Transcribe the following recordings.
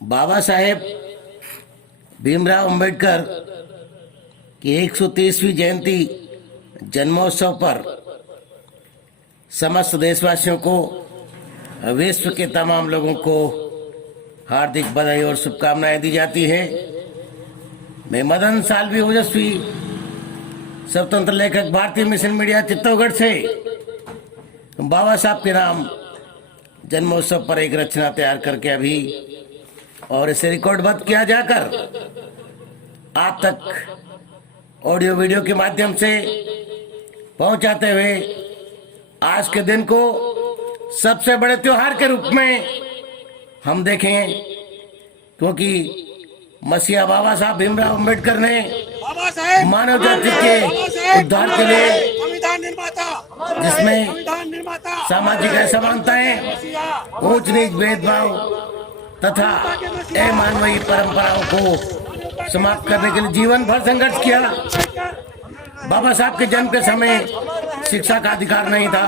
बाबा साहेब भीमराव अंबेडकर की 130वीं जयंती जन्मोत्सव पर समस्त देशवासियों को, विश्व के तमाम लोगों को हार्दिक बधाई और शुभकामनाएं दी जाती है। मैं मदन साल्वी ओजस्वी, स्वतंत्र लेखक, भारतीय मिशन मीडिया, चित्तौड़गढ़ से बाबा साहब के नाम जन्मोत्सव पर एक रचना तैयार करके अभी और इसे रिकॉर्डबद्ध किया जाकर आप तक ऑडियो वीडियो के माध्यम से पहुंचाते हुए आज के दिन को सबसे बड़े त्योहार के रूप में हम देखें, क्योंकि मसीहा बाबा साहब भीमराव अंबेडकर ने मानव जाति के उद्धार के लिए, जिसमें सामाजिक असमानताएं, ऊंच नीच, भेदभाव तथा अमानवीय परंपराओं को समाप्त करने के लिए जीवन भर संघर्ष किया। बाबा साहब के जन्म के समय शिक्षा का अधिकार नहीं था,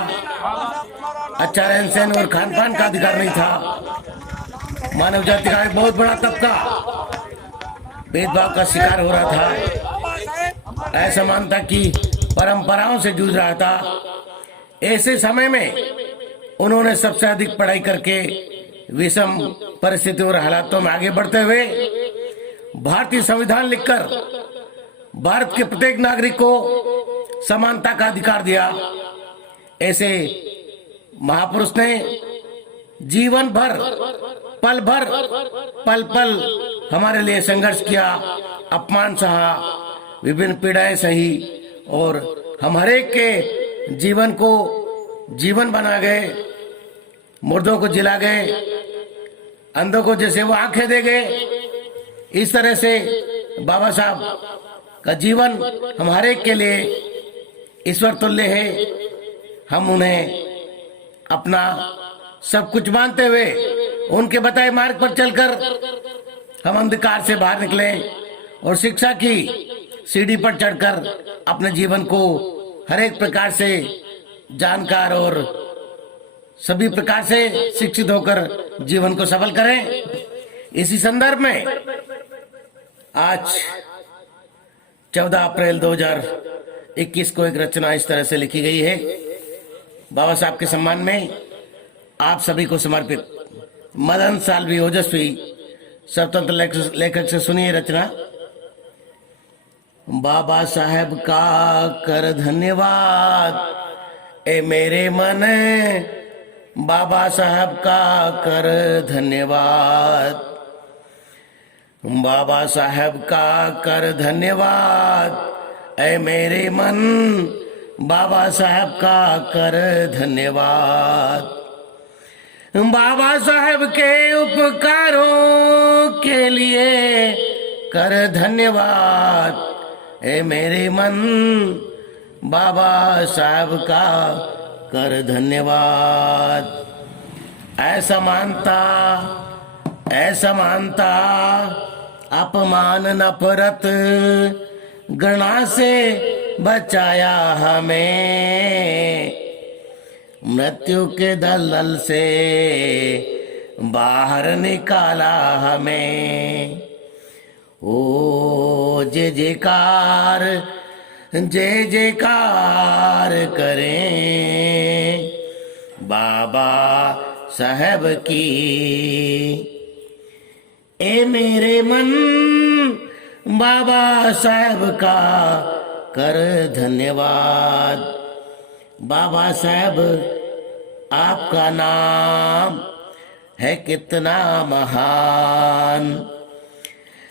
अच्छा रहन सहन और खान पान का अधिकार नहीं था। मानव जाति का एक बहुत बड़ा तबका भेदभाव का शिकार हो रहा था, असमानता की परंपराओं से जूझ रहा था। ऐसे समय में उन्होंने सबसे अधिक पढ़ाई करके विषम परिस्थितियों और हालातों में आगे बढ़ते हुए भारतीय संविधान लिखकर भारत के प्रत्येक नागरिक को समानता का अधिकार दिया। ऐसे महापुरुष ने जीवन भर, पल भर, पल पल हमारे लिए संघर्ष किया, अपमान सहा, विभिन्न पीड़ाएं सही और हम हरेक के जीवन को जीवन बना गए। मुर्दों को जिला गए, अंधों को जैसे वो आंखें दे गए। इस तरह से बाबा साहब का जीवन हम हरेक के लिए ईश्वर तुल्य है। हम उन्हें अपना सब कुछ मानते हुए उनके बताए मार्ग पर चलकर हम अंधकार से बाहर निकले और शिक्षा की सीढ़ी पर चढ़कर अपने जीवन को हर एक प्रकार से जानकार और सभी प्रकार से शिक्षित होकर जीवन को सफल करें। इसी संदर्भ में आज 14 अप्रैल 2021 को एक रचना इस तरह से लिखी गई है, बाबा साहब के सम्मान में आप सभी को समर्पित। मदन साल्वी ओजस्वी, स्वतंत्र लेखक से सुनिए रचना। बाबा साहेब का कर धन्यवाद ए मेरे मन, बाबा साहब का कर धन्यवाद, बाबा साहब का कर धन्यवाद ए मेरे मन, बाबा साहब का कर धन्यवाद। बाबा साहब के उपकारों के लिए कर धन्यवाद ए मेरे मन, बाबा साहब का कर धन्यवाद। असमानता, असमानता, अपमान, नफरत, घृणा से बचाया हमें, मृत्यु के दलदल से बाहर निकाला हमें। ओ जय जयकार, जय जयकार करें बाबा साहब की। ए मेरे मन, बाबा साहब का कर धन्यवाद। बाबा साहब आपका नाम है कितना महान,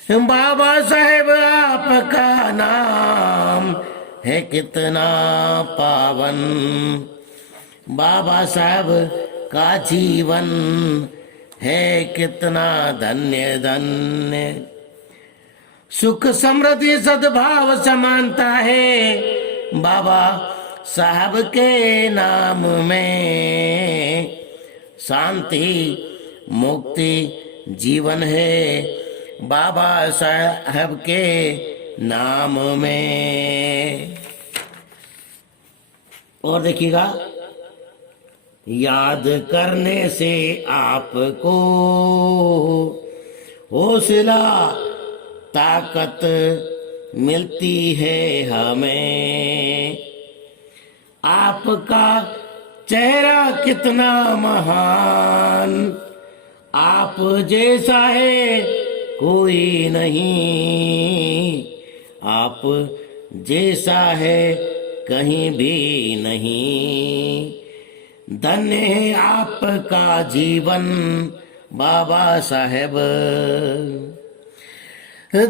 बाबा साहब आपका नाम है कितना पावन, बाबा साहब का जीवन है कितना धन्य धन्य। सुख, समृद्धि, सद्भाव, समानता है बाबा साहब के नाम में, शांति, मुक्ति, जीवन है बाबा साहब के नाम में। और देखिएगा, याद करने से आपको हौसला ताकत मिलती है हमें। आपका चेहरा कितना महान, आप जैसा है कोई नहीं, आप जैसा है कहीं भी नहीं। धन्य है आपका जीवन बाबा साहेब,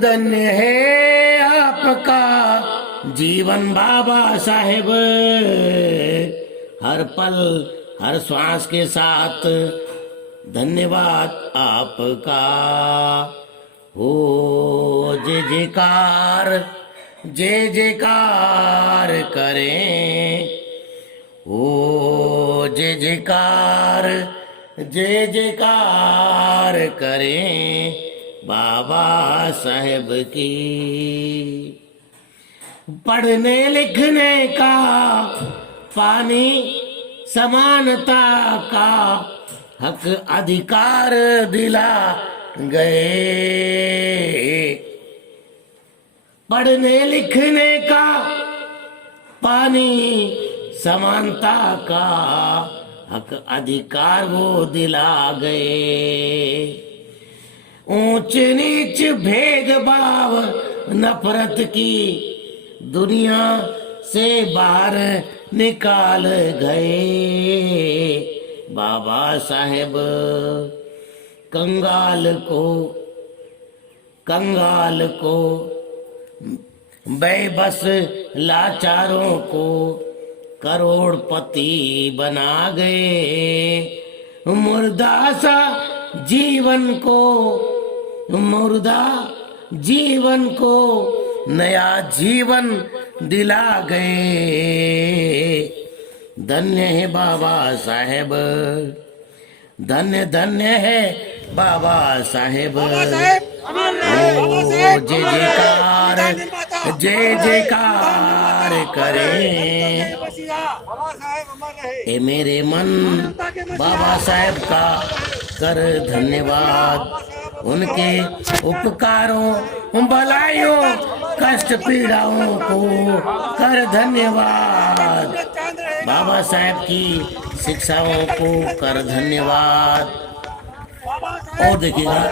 धन्य है आपका जीवन बाबा साहेब। हर पल हर श्वास के साथ धन्यवाद आपका। हो जय जयकार, जय जयकार करें। हो जय जयकार, जय जयकार करें बाबा साहेब की। पढ़ने लिखने का पानी समानता का हक अधिकार दिला गए। पढ़ने लिखने का पानी समानता का हक अधिकार वो दिला गए। ऊंच नीच भेदभाव नफरत की दुनिया से बाहर निकाल गए बाबा साहेब। कंगाल को बेबस लाचारों को करोड़पति बना गए। मुर्दा सा जीवन को नया जीवन दिला गए। धन्य है बाबा साहेब, धन्य धन्य है बाबा साहेब। जय जयकार, जय जयकार करें। ए मेरे मन बाबा साहेब का कर धन्यवाद। उनके उपकारों भलाइयों कष्ट पीड़ाओं को कर धन्यवाद। बाबा साहेब की शिक्षाओं को कर धन्यवाद। और देखिएगा,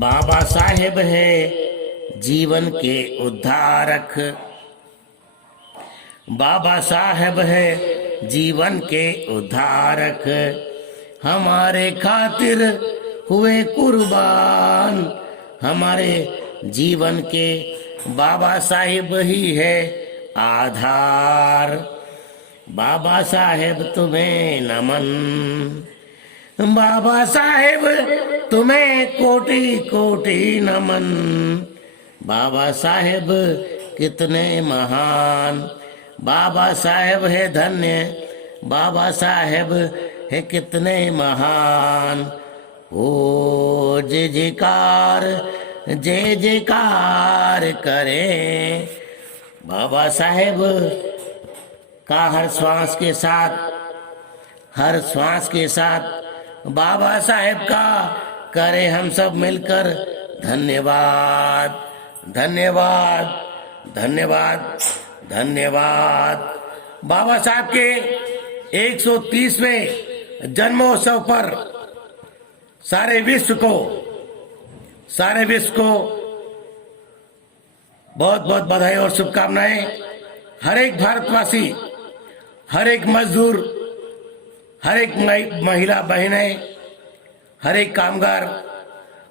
बाबा साहेब है जीवन के उद्धारक। बाबा साहेब है जीवन के उद्धारक। हमारे खातिर हुए कुर्बान। हमारे जीवन के बाबा साहेब ही है आधार। बाबा साहेब तुम्हें नमन। बाबा साहेब तुम्हें कोटि कोटि नमन। बाबा साहेब कितने महान। बाबा साहेब है धन्य। बाबा साहेब है कितने महान। ओ जय जयकार, जय जयकार करें बाबा साहेब का। हर श्वास के साथ बाबा साहेब का करें हम सब मिलकर धन्यवाद, धन्यवाद, धन्यवाद, धन्यवाद। बाबा साहब के 130वें जन्मोत्सव पर सारे विश्व को बहुत बहुत बधाई और शुभकामनाएं। हर एक भारतवासी, हर एक मजदूर, हर एक महिला बहनें, हर एक कामगार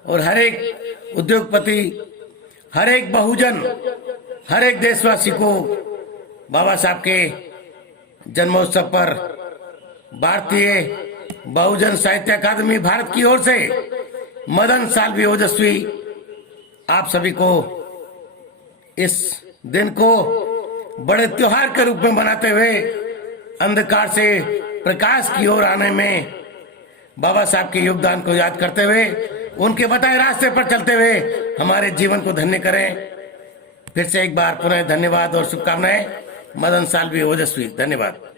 और हर एक उद्योगपति, हर एक बहुजन, हर एक देशवासी को बाबा साहब के जन्मोत्सव पर भारतीय बहुजन साहित्य अकादमी भारत की ओर से मदन साल्वी ओजस्वी आप सभी को इस दिन को बड़े त्योहार के रूप में मनाते हुए अंधकार से प्रकाश की ओर आने में बाबा साहब के योगदान को याद करते हुए उनके बताए रास्ते पर चलते हुए हमारे जीवन को धन्य करें। फिर से एक बार पुनः धन्यवाद और शुभकामनाएं। मदन साल्वी ओजस्वी, धन्यवाद।